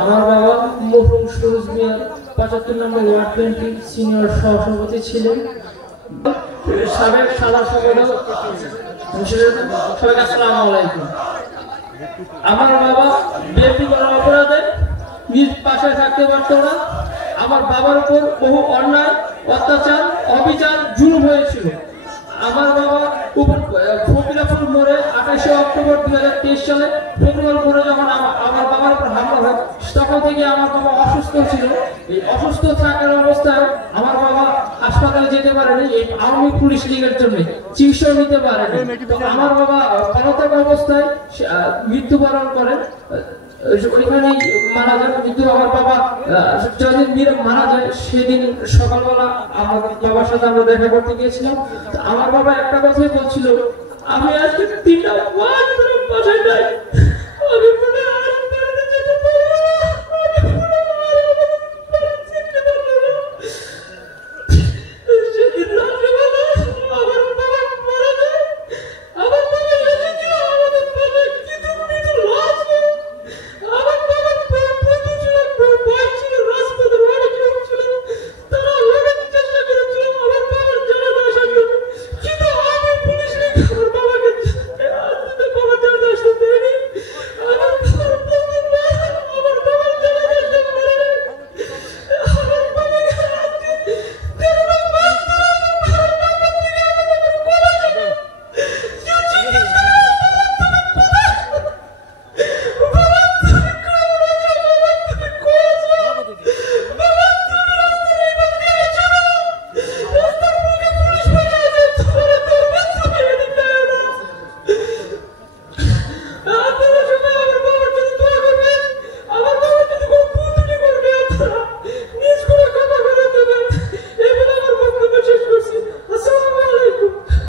আমার বাবা মরহুম সুরজ মিয়া 75 নম্বর ওয়ার্ড 20 সিনিয়র সহসভাপতি ছিলেন। সাবেক সাদা সম্পাদক। সবাইকে আসসালামু আলাইকুম। আমার বাবা বিএনপি করার অপরাধে নিজ পাশে থাকতে পারত না। আমার বাবার উপর বহু অন্যায়, অত্যাচার, অবিচার, জুলুম হয়েছিল। আমার বাবা উপর ফকিরাপুর মোড়ে 28 অক্টোবর 2023 সালে ফকিরাপুর মোড়ে যখন আমার বাবার উপর হামলা হয়, তখন থেকে আমার বাবা অসুস্থ ছিল। এই অসুস্থ থাকার অবস্থায় আমার বাবা হাসপাতালে যেতে পারেনি এই আওয়ামী পুলিশ লীগের জন্য, চিকিৎসা নিতে পারেনি। আমার বাবা পলাতক অবস্থায় মৃত্যুবরণ করেন, ওইখানেই মারা যান। কিন্তু আমার বাবা যেদিন মারা যায় সেদিন সকালবেলা আমার বাবার সাথে আমরা দেখা করতে গিয়েছিলাম। আমার বাবা একটা কথাই বলছিল, আমি আজকে 3টা বাসায় যাই।